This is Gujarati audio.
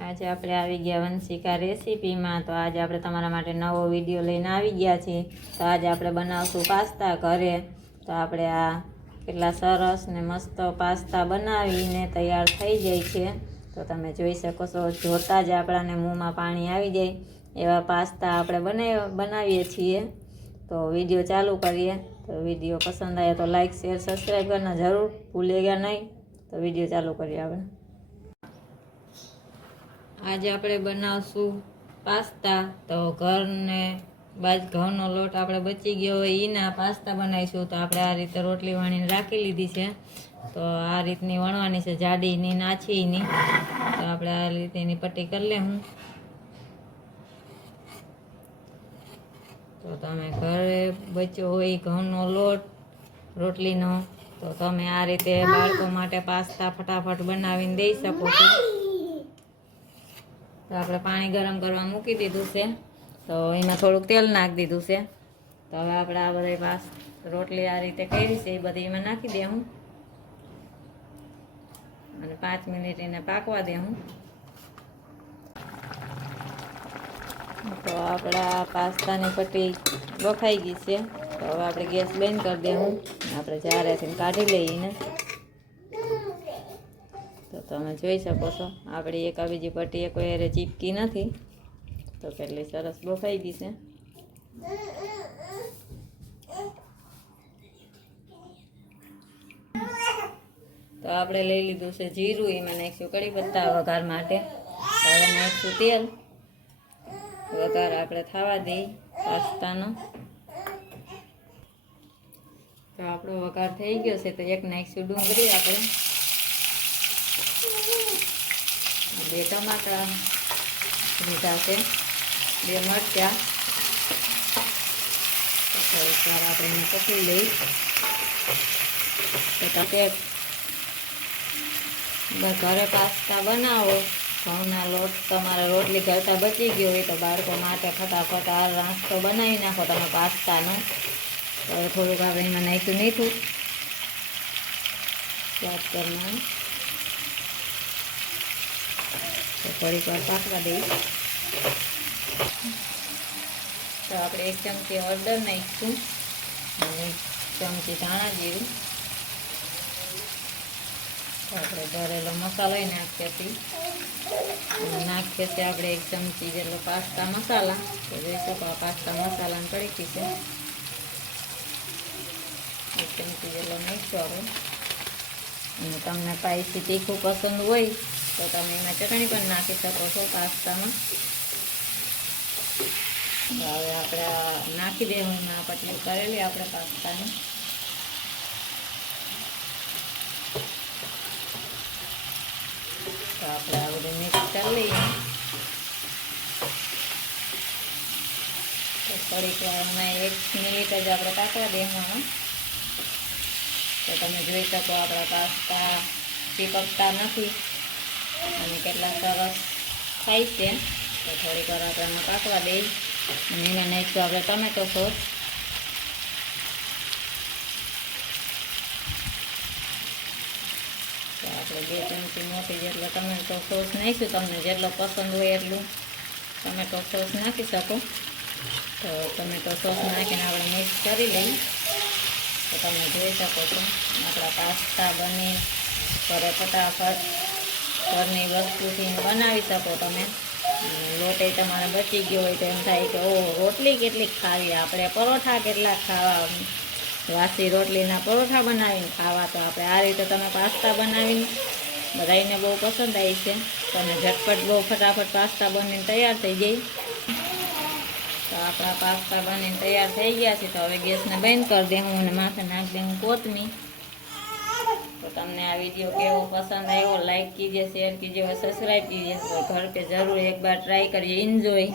આજે આપણે આવી ગયા વંશિકા રેસીપીમાં। તો આજે આપણે તમારા માટે નવો વિડીયો લઈને આવી ગયા છીએ। તો આજે આપણે બનાવશું પાસ્તા ઘરે। તો આપણે આ કેટલા સરસ ને મસ્ત પાસ્તા બનાવીને તૈયાર થઈ જાય છે। તો તમે જોઈ શકો છો, જોતાં જ આપણાને મોંમાં પાણી આવી જાય એવા પાસ્તા આપણે બનાવીએ છીએ। તો વિડીયો ચાલુ કરીએ। તો વિડીયો પસંદ આવે તો લાઈક શેર સબસ્ક્રાઈબ કરना જરૂર ભूलिएगा नहीं। तो વિડીયો ચાલુ કરીએ આપણે। आज આપણે બનાવશું પાસ્તા। તો ઘઉંનો લોટ આપણે બચી ગયો હોય એના પાસ્તા બનાવીશું। તો આપણે આ રીતે રોટલી વણીને રાખી લીધી છે। તો આ રીતની વણવાની છે, જાડીની નાછીની। તો આપણે આ રીતે એની પટ્ટી કરી લેવું। તો તમે ઘરે બચ્યો હોય ઘઉંનો લોટ રોટલીનો, તો તમે આ રીતે બાળકો માટે પાસ્તા ફટાફટ બનાવીને દઈ શકો છો। તો આપણે પાણી ગરમ કરવા મૂકી દીધું છે। તો એમાં થોડુંક તેલ નાખી દીધું છે। તો હવે આપણે આ બધા રોટલી આ રીતે કરી છે એ બધી એમાં નાખી દેવું અને 5 મિનિટ એને પાકવા દેવું। તો આપણા પાસ્તાની પટ્ટી બફાઈ ગઈ છે। તો હવે આપણે ગેસ બંધ કરી દેવું, આપણે જારેથી કાઢી લઈએ। તો તમે જોઈ શકો છો આપણી એક બીજી પટ્ટી કોઈ હારે ચીપકી નથી। તો કેટલી સરસ બફાઈ ગઈ છે। તો આપણે લઈ લીધું છે જીરું, એમાં નાખીશું કઢી પત્તા વઘાર માટે। હવે નાખીશું તેલ, વઘાર આપણે થવા દઈએ પાસ્તાનો। તો આપણો વઘાર થઈ ગયો છે। તો એક નાખીશું ડુંગળી, આપણે 2 ટમાટા લીધા છે, 2 મરચાં। થોડીક વાર આપણે એને પકડી લઈ। તો ઘરે પાસ્તા બનાવો, ઘઉંના લોટ તમારે રોટલી કરતાં બચી ગયો હોય તો બાળકો માટે ફટાફટ આ નાસ્તો બનાવી નાખો તમે પાસ્તાનો। તો થોડુંક આપણે એમાં નાખ્યું મીઠું સ્વાદ પ્રમાણે। તો થોડીક વાર પાકવા દઈએ। તો આપણે 1 ચમચી હળદર નાખીશું અને 1 ચમચી ધાણા જીરું। તો આપણે ભરેલો મસાલો નાખીએ છીએ અને નાખીએ છીએ આપણે 1 ચમચી જેટલો પાસ્તા મસાલા। તો જોઈ શકો આ પાસ્તા મસાલાની પડીકી છે, 1 ચમચી જેટલો નાખીશું આપણે। અને તમને સ્પાઈસી તીખું પસંદ હોય તો તમે એમાં ચટણી પણ નાખી શકો છો પાસ્તામાં। તો હવે આપણે નાખી દેવું એમાં પટલી કરેલી આપણે પાસ્તાની। તો આપણે આ બધું મિક્સ કરી લઈએ। તો થોડીક વારમાં 1 મિનિટ જ આપણે પાકવા દેવું। તો તમે જોઈ શકો આપણા પાસ્તા ચીપકતા નથી અને કેટલા સરસ થાય છે। તો થોડીક વાર આપણે એમાં પાકવા દઈએ અને એમાં નાખીશું આપણે ટમેટો સોસ। તો આપણે 2 ચમચી મોટી જેટલો ટમેટો સોસ નાખીશું, તમને જેટલો પસંદ હોય એટલું ટમેટો સોસ નાખી શકો। તો ટમેટો સોસ નાખીને આપણે મિક્સ કરી લઈએ। તો તમે જોઈ શકો છો આપણા પાસ્તા બની ઘરે ફટાફટ ઘરની વસ્તુથી બનાવી શકો તમે। લોટ તમારે બચી ગયો હોય તો એમ થાય કે ઓહ રોટલી કેટલીક ખાવી, આપણે પરોઠા કેટલાક ખાવા, વાસી રોટલીના પરોઠા બનાવીને ખાવા। તો આપણે આ રીતે તમે પાસ્તા બનાવીને બધાને બહુ પસંદ આવી છે। તમે ઝટપટ બહુ ફટાફટ પાસ્તા બનીને તૈયાર થઈ જાય। તો આપણા પાસ્તા બનીને તૈયાર થઈ ગયા છે। તો હવે ગેસને બંધ કરી દેવું અને માથે નાખી દેવું કોથમીર। तो तमने आ वीडियो केवो पसंद आयो लाइक कीजिए, शेयर कीजिए और सब्सक्राइब कीजिए। तो घर पे जरूर एक बार ट्राई करिए, एंजॉय।